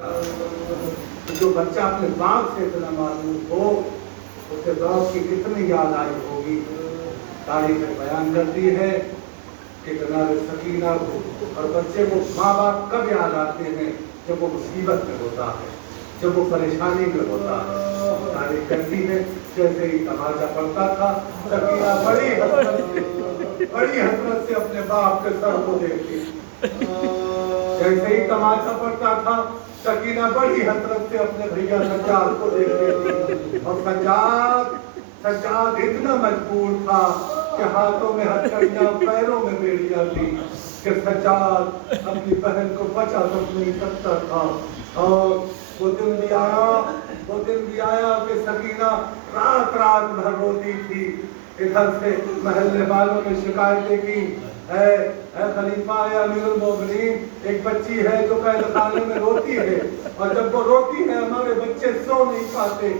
जो बच्चा अपने बाप से इतना मालूम हो, उसे बाप की कितनी याद आई होगी। तारीख बयान करती है कि जनाब सकीना को और बच्चे को माँ बाप कब याद आते हैं, जब वो मुसीबत में होता है, जब वो परेशानी में होता है। तारीख कहती है जैसे ही तमाचा पड़ता था, सकीना बड़ी हसरत से अपने बाप के सर को देखती। जैसे ही तमाचा पड़ता था, सकीना बड़ी हसरत से अपने भैया सज्जाद को देखती थी। और सज्जाद इतना मजबूर था कि हाथों में हथकड़ियां, पैरों में बेड़ियां थी कि सज्जाद अपनी बहन को बचा तो नहीं सकता था। और वो दिन भी आया कि सकीना रात भर रोती थी। इधर से महल्ले वालों ने शिकायतें की, है खलीफा या अमीरुल मोमिनीन, एक बच्ची है जो कैद खाने में रोती है, और जब वो रोती है हमारे बच्चे सो नहीं पाते।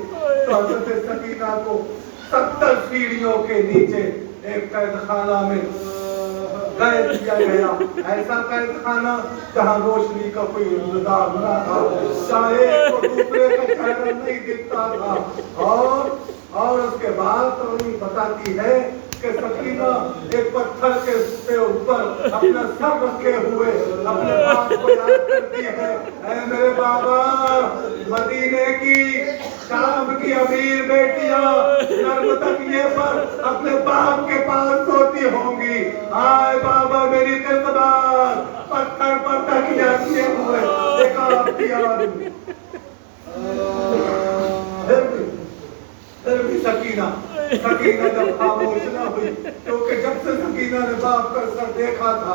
तो हज़रत सकीना को 70 सीढ़ियों के नीचे एक कैद खाना में कैद किया गया। ऐसा कैद खाना जहाँ रोशनी का कोई इंतजाम न था, चाहे को दूसरे का चेहरा नहीं दिखता था। और उसके बाद तो नहीं बताती है कि सकीना एक पत्थर के ऊपर अपना सर रखे हुए अपने बाप को याद करती है। ऐ मेरे बाबा, मदीने की शाम की अमीर बेटियां नर्म तकिए पर अपने बाप के पास सोती होंगी। आए बाबा मेरी किस्मत, पत्थर पर तकिया किए हुए एक आपकी आदमी। फिर भी सकीना जब खामोश न हुई, क्योंकि जब से सकीना ने बाप का सर देखा था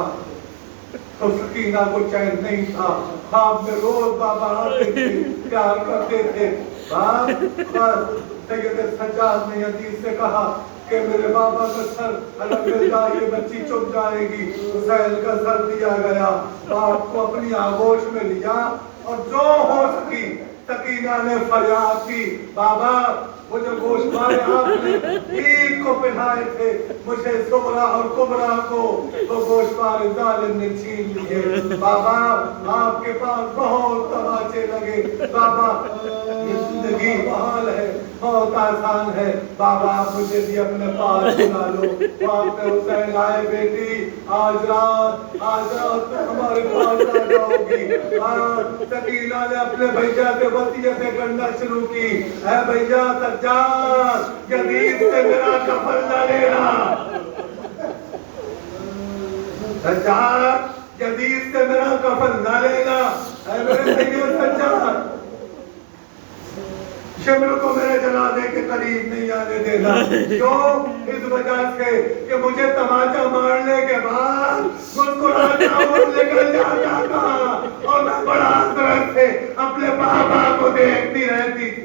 तो सकीना को चैन नहीं था। ख्वाब में रोज बाबा आते थे, प्यार करते थे। सैयद सज्जाद ने हदीस से कहा कि मेरे बाबा का सर अलग मिल जाए, ये बच्ची चुप जाएगी। हुसैन का सर दिया गया, बाप को अपनी आगोश में लिया, और जो हो सकी सकीना ने फरियाद की, बाबा वो जो गोश्त वाले आपने ईद को पहनाए थे, मुझे सुगरा और कुबरा को वो गोश्त वाले जालिम ने छीन लिए। बाबा आपके पास बहुत तमाचे लगे, बाबा ये जिंदगी बहाल है, बहुत आसान है, बाबा आप मुझे भी अपने पास बुला लो। वो आपने हुसैन आए बेटी, आज रात में हमारे पास आ जाओगी। सकीना ने अपने भैया से वसीयतें करना शुरू की, है भैया सज्जाद यदीद से मेरा कफन न लेना, सज्जाद यदीद से मेरा कफन न लेना। है मेरे भैया सज्जाद, शिमर को मेरे जनाजे के करीब नहीं आने देना। क्यों? इस वजह से कि मुझे तमाचा मारने के बाद मुस्कुराता और निकल जाता था, और मैं बड़ा हसरत से अपने बाबा को देखती रहती थी।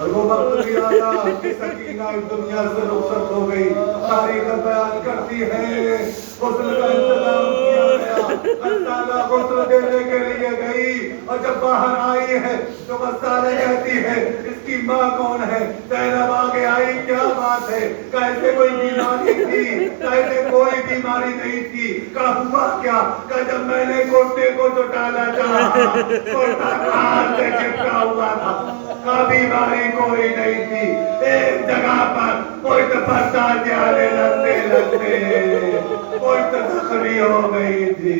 और वो वक्त भी आया कि सकीना इस दुनिया से रुखसत हो गई। तारीख बयान करती है गुस्ल का इंतजाम किया गया, अस्ताला गुस्ल देने के लिए गई, और जब बाहर आई है तो अस्ताला कहती है इसकी माँ कौन है? ज़ैनब आगे आई, क्या बात है? कैसे कोई बीमारी थी? कैसे कोई बीमारी नहीं थी? क्या हुआ क्या? क्या जब मैंने कुर्ते को जुटाना चाहा, कुर्ता कान से चिपका हुआ था, का बीमारी कोई नहीं थी। एक जगह पर कोई तो फसाद आने लगते कोई तो जख्मी हो गई थी।